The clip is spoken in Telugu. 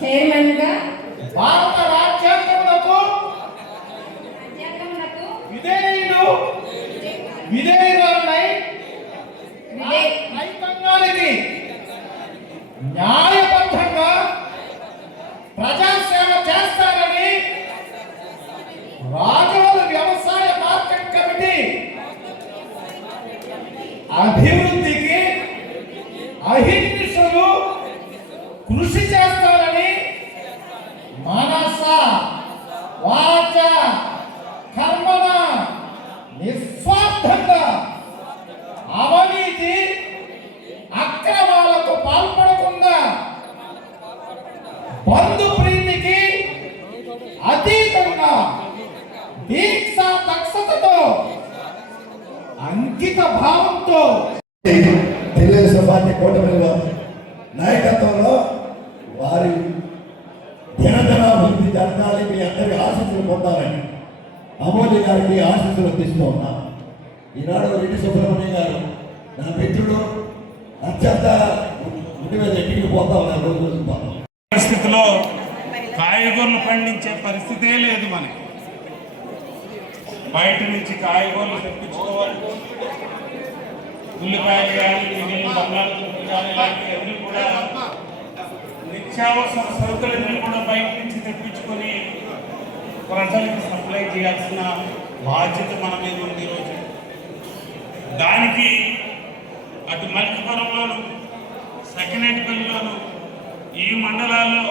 చైర్మన్ గా భారత రాజ్యాంగమునకు విధేయురాలై రైతాంగానికి న్యాయబద్ధంగా ప్రజాసేవ చేస్తారని రాజోలు వ్యవసాయ మార్కెట్ కమిటీ అభివృద్ధికి అహింసలు కృషి చేస్తారని మనస వాచ కర్మన నిస్వార్థంగా అవినీతి అక్రమాలకు పాల్పడకుండా బంధు ప్రీతికి అతీతంగా దీక్ష దక్షతతో అంకిత భావంతో తెలుగుదేశం పార్టీ కూటమిలో నాయకత్వంలో వారి దినదినాభివృద్ధి జరగాలి, మీ అందరి ఆశీస్సులు పొందాలని అమోలి గారికి ఆశీస్సులు అందిస్తూ ఉన్నాం. ఈనాడు రెడ్డి సుబ్రహ్మణ్యం గారు నా మిత్రుడు అత్యంత ఇంటి మీద ఇంటికి పోతా ఉన్నారు. రోజు పరిస్థితిలో కాయగూరలు పండించే పరిస్థితే లేదు మనకి. బయట నుంచి కాయగూరలు తెప్పించుకోవాలి, ఉల్లిపాయలు కానీ మిగిలిన బంగాళదుంపలు కానీ ఇలాంటివన్నీ కూడా నిత్యావసర సరుకులన్నీ కూడా బయట నుంచి తెప్పించుకొని ప్రజలకు సప్లై చేయాల్సిన బాధ్యత మన మీద ఉంది ఈరోజు. దానికి అటు మల్కిపురంలోను, సకినేటిపల్లిలోను, ఈ మండలాల్లో